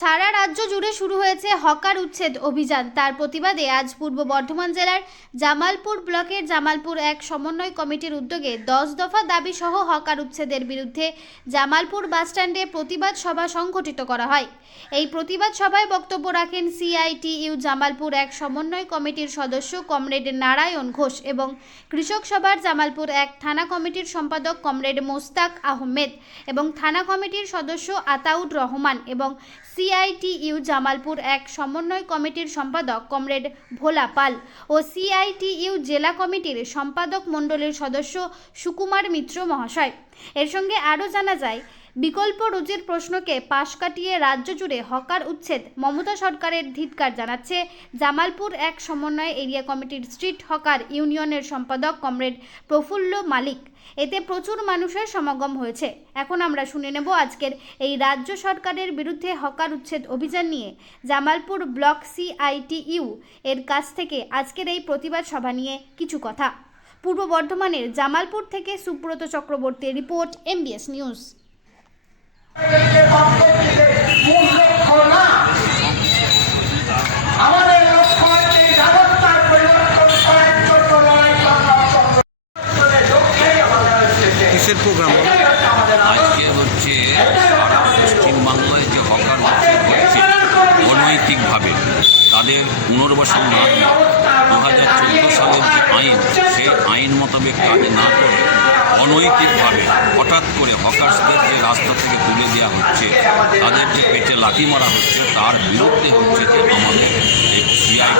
সারা রাজ্য জুড়ে শুরু হয়েছে হকার উচ্ছেদ অভিযান। তার প্রতিবাদে আজ পূর্ব বর্ধমান জেলার জামালপুর ব্লকের জামালপুর এক সমন্বয় কমিটির উদ্যোগে দশ দফা দাবি সহ হকার উচ্ছেদের বিরুদ্ধে জামালপুর বাসস্ট্যান্ডে প্রতিবাদ সভা সংগঠিত করা হয়। এই প্রতিবাদ সভায় বক্তব্য রাখেন সিআইটিইউ জামালপুর এক সমন্বয় কমিটির সদস্য কমরেড নারায়ণ ঘোষ এবং কৃষক সভার জামালপুর এক থানা কমিটির সম্পাদক কমরেড মোস্তাক আহমেদ এবং থানা কমিটির সদস্য আতাউর রহমান এবং সিআইটিইউ জামালপুর এক সমন্বয় কমিটির সম্পাদক কমরেড ভোলা পাল ও সিআইটিইউ জেলা কমিটির সম্পাদক মণ্ডলীর সদস্য সুকুমার মিত্র মহাশয়। এর সঙ্গে আরও জানা যায় বিকল্প রুজির প্রশ্নকে পাশ কাটিয়ে রাজ্য জুড়ে হকার উচ্ছেদ মমতা সরকারের ধিৎকার জানাচ্ছে। জামালপুর এক সমন্বয় এরিয়া কমিটির স্ট্রিট হকার ইউনিয়নের সম্পাদক কমরেড প্রফুল্ল মালিক। এতে প্রচুর মানুষের সমাগম হয়েছে। এখন আমরা শুনে নেব আজকের এই রাজ্য সরকারের বিরুদ্ধে হকার উচ্ছেদ অভিযান নিয়ে। জামালপুর ব্লক সিআইটিইউ এর কাছ থেকে আজকের এই প্রতিবাদ সভা নিয়ে কিছু কথা। পূর্ব বর্ধমানের জামালপুর থেকে সুব্রত চক্রবর্তীর রিপোর্ট এমবিএস নিউজ। কিসের প্রোগ্রাম আজকে হচ্ছে সারা পশ্চিমবাংলায় যে হকার হচ্ছে অনৈতিকভাবে তাদের পুনর্বাসন না দু হাজার চোদ্দ সালের যে আইন, সেই আইন মোতাবেক কাজ না করে অনৈতিকভাবে হঠাৎ করে হকার্সদের যে রাস্তা থেকে তুলে দেওয়া হচ্ছে, তাদের যে পেটে লাথি মারা হচ্ছে, তার বিরুদ্ধে হচ্ছে যে আমাদের এই সিআইটির